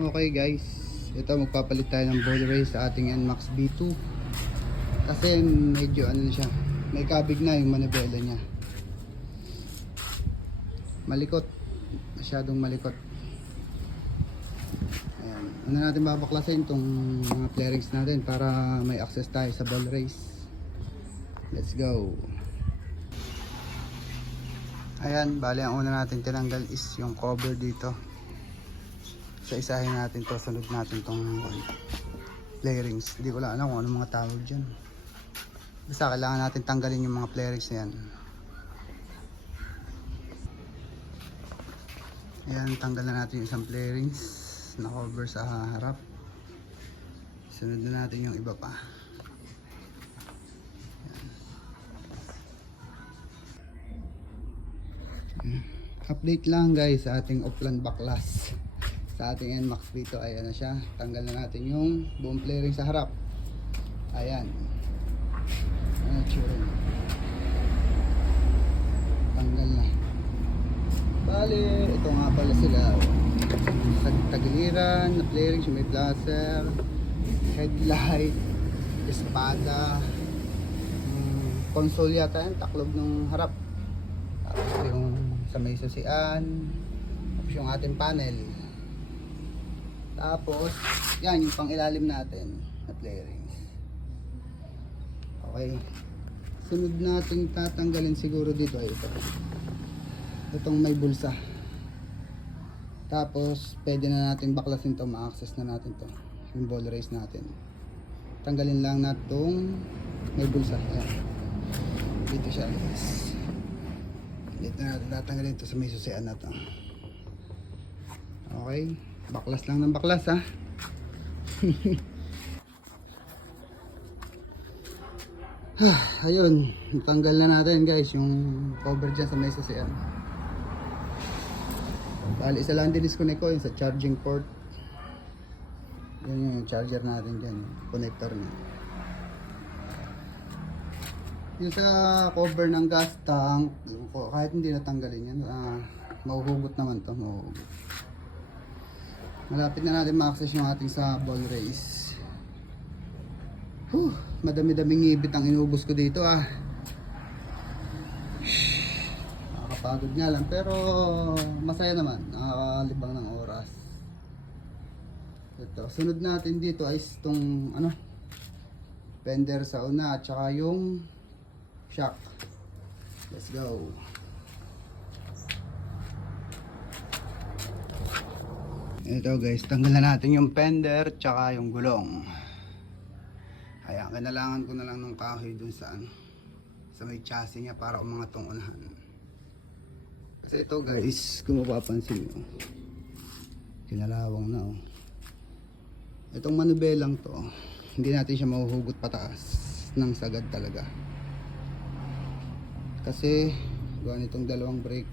Okay guys, ito magpapalit tayo ng ball race sa ating NMAX B2 kasi medyo ano na siya, may kabig na yung manibela niya, malikot, masyadong malikot. Ayan. Ano natin babaklasin itong mga flarings natin para may access tayo sa ball race. Let's go. Ayan, bali ang una natin tinanggal is yung cover dito. So isahin natin to, sunod natin tong flarings. Hindi ko lang alam kung anong mga tawag dyan. Basta kailangan natin tanggalin yung mga flarings na yan. Ayan, tanggal na natin yung isang flarings na cover sa harap. Sunod na natin yung iba pa. Update lang guys sa ating Upland baklas. Sa ating NMAX dito, ayan na siya. Tanggal na natin yung buong flaring sa harap. Ayan. Ayan, tsura. Tanggal na. Bali, ito nga pala sila. Sa tagiliran, na flaring, may blaster, headlight, espada, console yata yan, taklob ng harap. Tapos yung sa may susian, tapos yung ating panel. Tapos, yan yung pang ilalim natin na flarings. Okay. Sunod natin tatanggalin siguro dito ay ito. Itong may bulsa. Tapos, pwede na natin baklasin to, ma-access na natin to. Yung ball race natin. Tanggalin lang natin itong may bulsa. Ayan. Dito siya guys. Dito na natin tatanggalin ito sa may susian na to. Okay. Baklas lang ng baklas ha. Ayun, tanggal na natin guys yung cover dyan sa may sasiyan. Bali isa lang din disconnect ko yun sa charging port. Yan yung charger natin dyan, connector niya. Yung sa cover ng gas tank, kahit hindi natanggalin yan, mahuhugot naman to, mahuhugot. Malapit na natin ma-access yung ating sa ball race. Madami-daming ngibit ang inubos ko dito ah. Nakakapagod nga lang pero masaya naman. Nakakalibang ng oras. Ito, sunod natin dito ay itong ano, fender sa una at saka yung shock. Let's go. Ito guys, tanggal na natin yung fender tsaka yung gulong. Kaya kailangan ko na lang ng kahoy dun sa may chassis niya para umangat tong unahan. Kasi ito guys, kung mapapansin nyo, kinalawang na oh. Itong manubelang to, hindi natin siya mahuhugot pataas ng sagad talaga. Kasi gawa nitong dalawang brake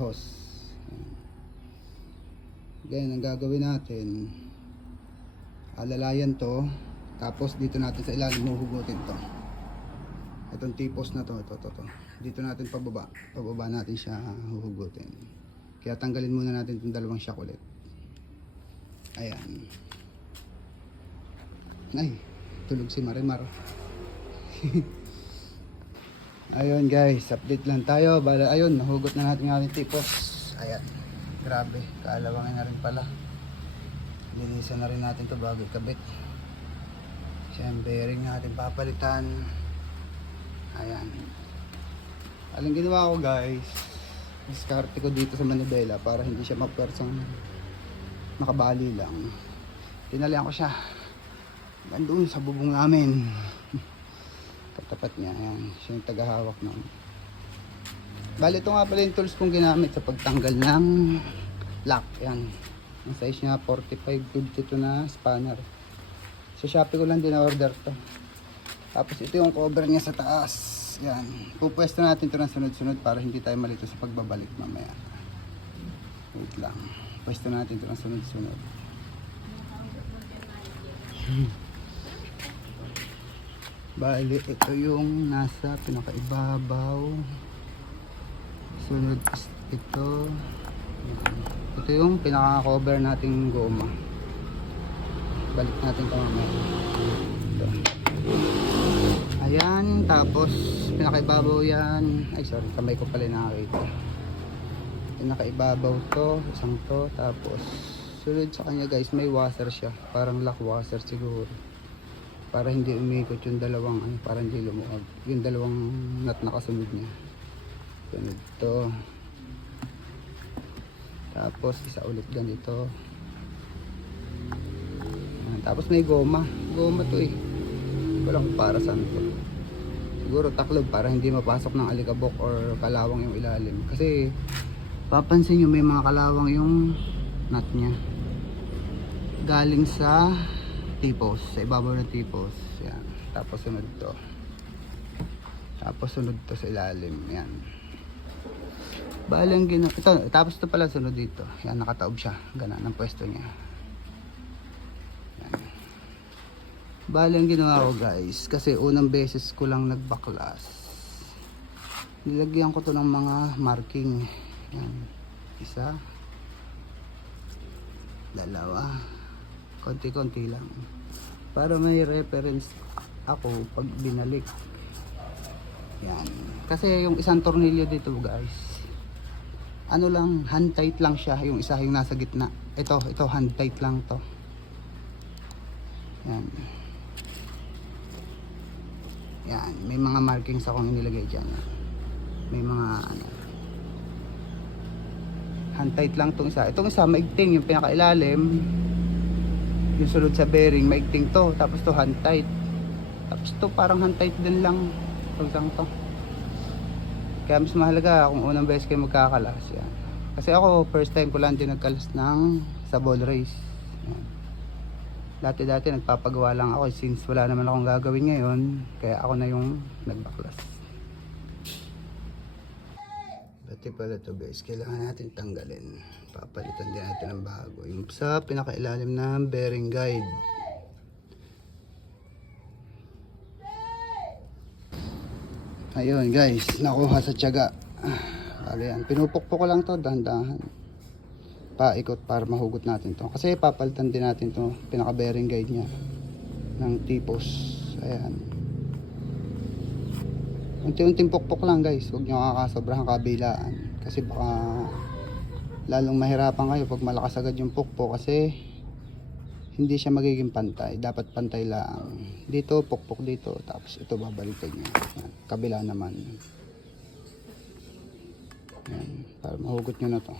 hose. Ganyan ang gagawin natin, alalayan to, tapos dito natin sa ilalim huhugutin to. Itong tipos na to, ito. Dito natin pababa natin siya huhugutin. Kaya tanggalin muna natin itong dalawang shock ulit. Ayan. Ay, tulog si Marimar. Ayun guys, update lang tayo. Bala, ayun, nahugot na natin yung ating tipos. Ayan. Grabe, kaalawangin na rin pala. Linisan na rin natin to bago ikabit. Siya yung bearing natin papalitan. Ayan. Alang ginawa ko guys, diskarte ko dito sa manibela para hindi siya mapersang nakabali lang. Tinalian ko siya doon sa bubong namin. Katapat niya. Ayan, siya yung tagahawak ng. Bali ito nga pala yung tools kong ginamit sa pagtanggal ng lock. Yan. Ang size niya 45-52 na spanner. Sa Shopee ko lang din na-order to. Tapos ito yung cover niya sa taas. Yan. Pupwesto natin ito ng sunod-sunod para hindi tayo malito sa pagbabalik mamaya. Wait lang. Pwesto natin ito ng sunod-sunod. Bali ito yung nasa pinakaibabaw. Sunod ito. Ito yung pinaka-cover nating goma. Balik natin ito mamaya. Ito. Ayan, tapos pinakaibabaw yan. Ay sorry, kamay ko pala nakakita. Pinakaibabaw to, isang to. Tapos sunod sa kanya guys, may washer siya. Parang lock washer siguro. Para hindi umikot yung dalawang, para hindi lumuwag. Yung dalawang nut na kasunod niya. Sunod to. Tapos isa ulit ganito. Tapos may goma. Goma to eh. Hindi ko lang para saan to. Siguro taklob para hindi mapasok ng alikabok or kalawang yung ilalim. Kasi papansin nyo may mga kalawang yung nut nya. Galing sa tipos. Sa ibabaw ng tipos. Yan. Tapos sunod to. Tapos sunod to sa ilalim. Yan. Balang ito, tapos ito pala sunod dito. Yan, nakataob siya. Gana ng pwesto niya. Yan. Balang ginawa ko guys. Kasi unang beses ko lang nagbaklas. Nilagyan ko to ng mga marking. Yan. Isa. Dalawa. Konti-konti lang. Para may reference ako pag binalik. Yan. Kasi yung isang tornilyo dito guys. Ano lang, hand tight lang siya, yung isa yung nasa gitna. Ito hand tight lang to. Yan. Yan, may mga markings akong nilagay diyan. May mga ano. Hand tight lang tong isa. Itong isa maigting yung pinakailalim. Yung sunod sa bearing maigting to, tapos to hand tight. Tapos to parang hand tight din lang. Itong to. Kaya mas mahalaga kung unang beses kayo magkakalas yan. Kasi ako first time ko lang din nagkalas ng sa ball race yan. Dati nagpapagawa lang ako since wala naman akong gagawin ngayon. Kaya ako na yung nagbaklas. Dati pala to guys, kailangan natin tanggalin. Papalitan din natin ng bago. Yung sa pinakailalim ng bearing guide. Ayun guys, nakuha sa tiyaga. Ayan, pinupukpok ko lang to dahan-dahan. Paikot para mahugot natin to. Kasi papalitan din natin to pinaka bearing guide niya ng tipos. Ayan. Unti-unting pukpok lang guys. Huwag nyo kakasobrang kabilaan. Kasi baka lalong mahirapan kayo pag malakas agad yung pukpok. Kasi hindi siya magiging pantay. Dapat pantay lang. Dito, pukpok dito. Tapos ito babaliktad nyo. Yan. Kabila naman. Yan. Para mahugot nyo na to.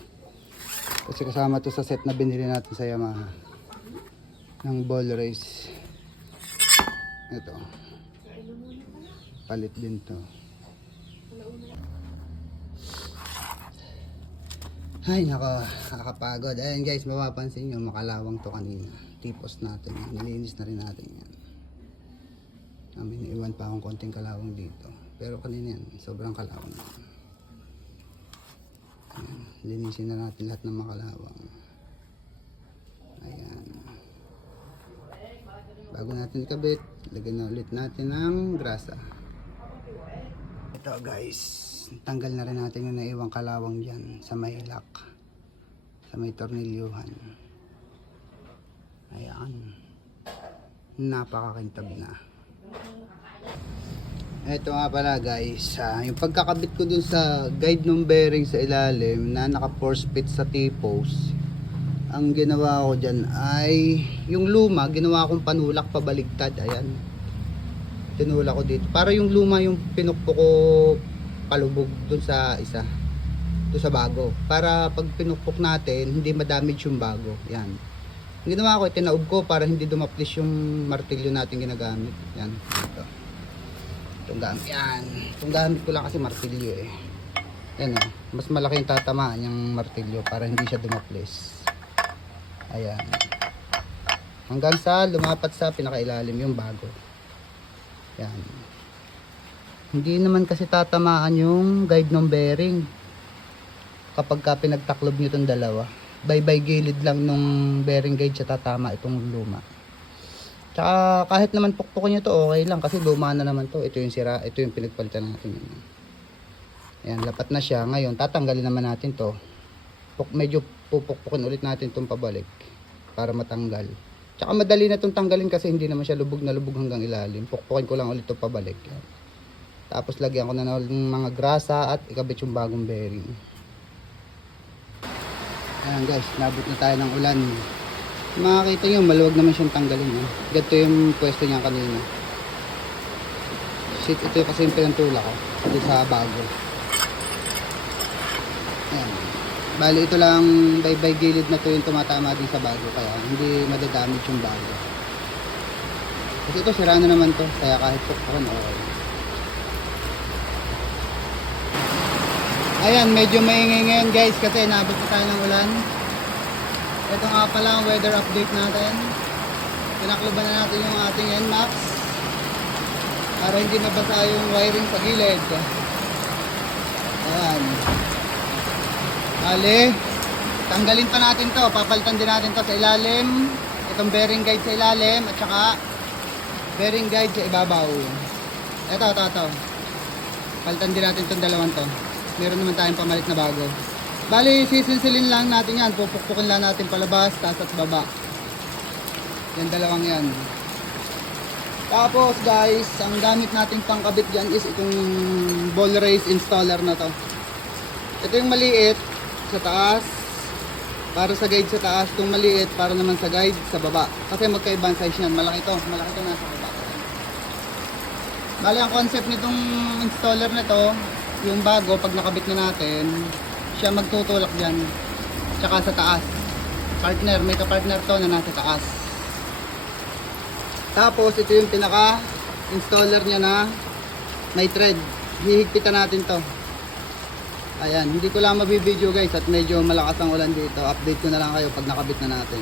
Kasi kasama to sa set na binili natin sa Yamaha. Ng ball race. Ito. Palit din to. Ay nako, nakakapagod. Ayan guys, mapapansin nyo makalawang to kanina. Tipos natin yan. Nilinis na rin natin yan. May naiwan pa akong konting kalawang dito. Pero kanina yan, sobrang kalawang. Ayan. Linisin na natin lahat ng makalawang. Ayan. Bago natin ikabit, lagyan na ulit natin ng grasa. Ito guys, tanggal na rin natin yung naiwang kalawang dyan sa may lock. Sa may tornilyuhan. Ayan. Napakakintab na. Ito nga pala guys, yung pagkakabit ko dun sa guide ng bearing sa ilalim na naka force fit sa tipos. Ang ginawa ko dyan ay yung luma, ginawa kong panulak pabaligtad. Ayan. Tinulak ko dito. Para yung luma yung pinukpo ko palubog dun sa isa. Dun sa bago. Para pag pinukpok natin, hindi madamage yung bago. Yan. Ang ginawa ko, tinaob ko para hindi dumaplis yung martilyo natin ginagamit. Yan. Ito. Itong gamit. Yan. Itong gamit ko lang kasi martilyo eh. Yan o. Mas malaki yung tatamaan yung martilyo para hindi siya dumaplis. Ayan. Hanggang sa lumapat sa pinakailalim yung bago. Yan. Hindi naman kasi tatamaan yung guide ng bearing. Kapag ka pinagtaklob nyo itong dalawa. Bye-bye gilid lang nung bearing guide siya tatama itong luma. Tsaka kahit naman pukpukin nyo to okay lang kasi luma na naman to. Ito yung sira, ito yung pinagpalitan natin. Ayan, lapat na siya. Ngayon tatanggalin naman natin to medyo pupukpukin ulit natin itong pabalik para matanggal. Tsaka madali na itong tanggalin kasi hindi naman siya lubog na lubog hanggang ilalim. Pukpukin ko lang ulit ito pabalik. Yan. Tapos lagyan ko na ng mga grasa at ikabit yung bagong bearing. Ayan guys, nabot na tayo ng ulan. Makikita nyo, maluwag naman siyang tanggalin. Ganito yung pwesto niya kanina. Shit, ito kasi yung pinantula ko. Ito sa bago. Ayan. Bali ito lang by gilid na to yung tumatama din sa bago. Kaya hindi madadamage yung bago. Kasi ito sira na naman to. Kaya kahit pukpukin okay. Ayan, medyo maingay ngayon guys kasi nabot na tayo ng ulan. Ito nga pala ang weather update natin. Pinakluban na natin yung ating NMAX para hindi mabasa yung wiring sa gilid. Ayan. Bale, tanggalin pa natin to. Papalitan din natin to sa ilalim. Itong bearing guide sa ilalim at saka bearing guide sa ibabaw. Ito. Palitan din natin itong dalawang to. Meron naman tayong pamalit na bago. Bali, sisinsilin lang natin yan. Pupukpukin lang natin palabas, taas at baba. Yan dalawang yan. Tapos guys, ang gamit natin pangkabit dyan is itong ball race installer na to. Ito yung maliit sa taas. Para sa guide sa taas. Itong maliit para naman sa guide sa baba. Kasi magkaibang size yan. Malaki to nasa baba. Bali, ang concept nitong installer na to, yung bago, pag nakabit na natin, siya magtutulak dyan. Tsaka sa taas. Partner, may ka-partner to na nasa taas. Tapos, ito yung pinaka-installer niya na may thread. Hihigpitan natin to. Ayan, hindi ko lang mabibideo guys at medyo malakas ang ulan dito. Update ko na lang kayo pag nakabit na natin.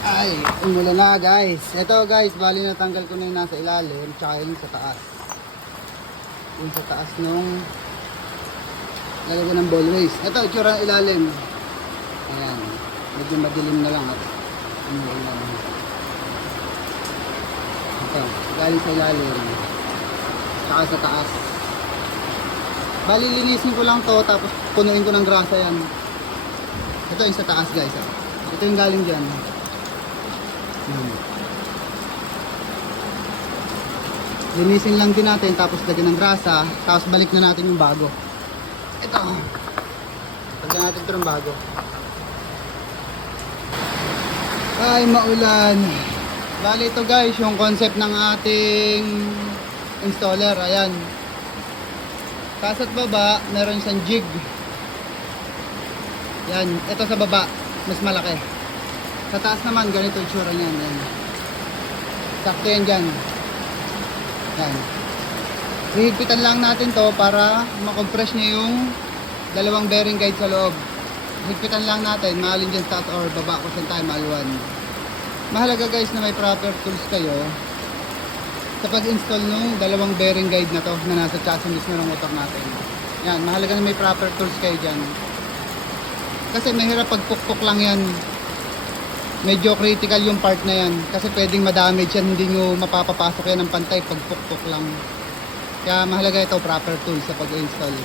Ay, umulan na guys. Ito guys, bali natanggal ko na yung nasa ilalim tsaka yung sa taas. Yung sa taas nung lagay ko ng ball race. Ito, itsura ng ilalim. Ayan, medyo madilim na lang at umulan na. Ito, galing sa ilalim tsaka sa taas. Bali linisin ko lang to tapos punuin ko ng grasa yan. Ito yung sa taas guys. Ito yung galing dyan. Linisin lang din natin tapos lagyan ng grasa tapos balik na natin yung bago. Ito lagyan natin ito ng bago. Ay maulan. Bali ito guys yung concept ng ating installer. Ayan, taas at baba meron siyang jig. Yan, ito sa baba mas malaki. Sa taas naman, ganito yung tsura niyan. Yan. Sakto yan dyan. Yan. Hihigpitan lang natin to para makompress niya yung dalawang bearing guide sa loob. Higpitan lang natin, mahalin dyan sa taas or baba kung saan tayo maluwan. Mahalaga guys na may proper tools kayo sa pag-install nung dalawang bearing guide na to na nasa chassis mismo ng motor natin. Yan, mahalaga na may proper tools kayo dyan. Kasi mahirap pagpukpok lang yan. Medyo critical yung part na yan kasi pwedeng madamage yan, hindi nyo mapapapasok yan ng pantay pag pukpok lang. Kaya mahalaga ito proper tools sa pag-install.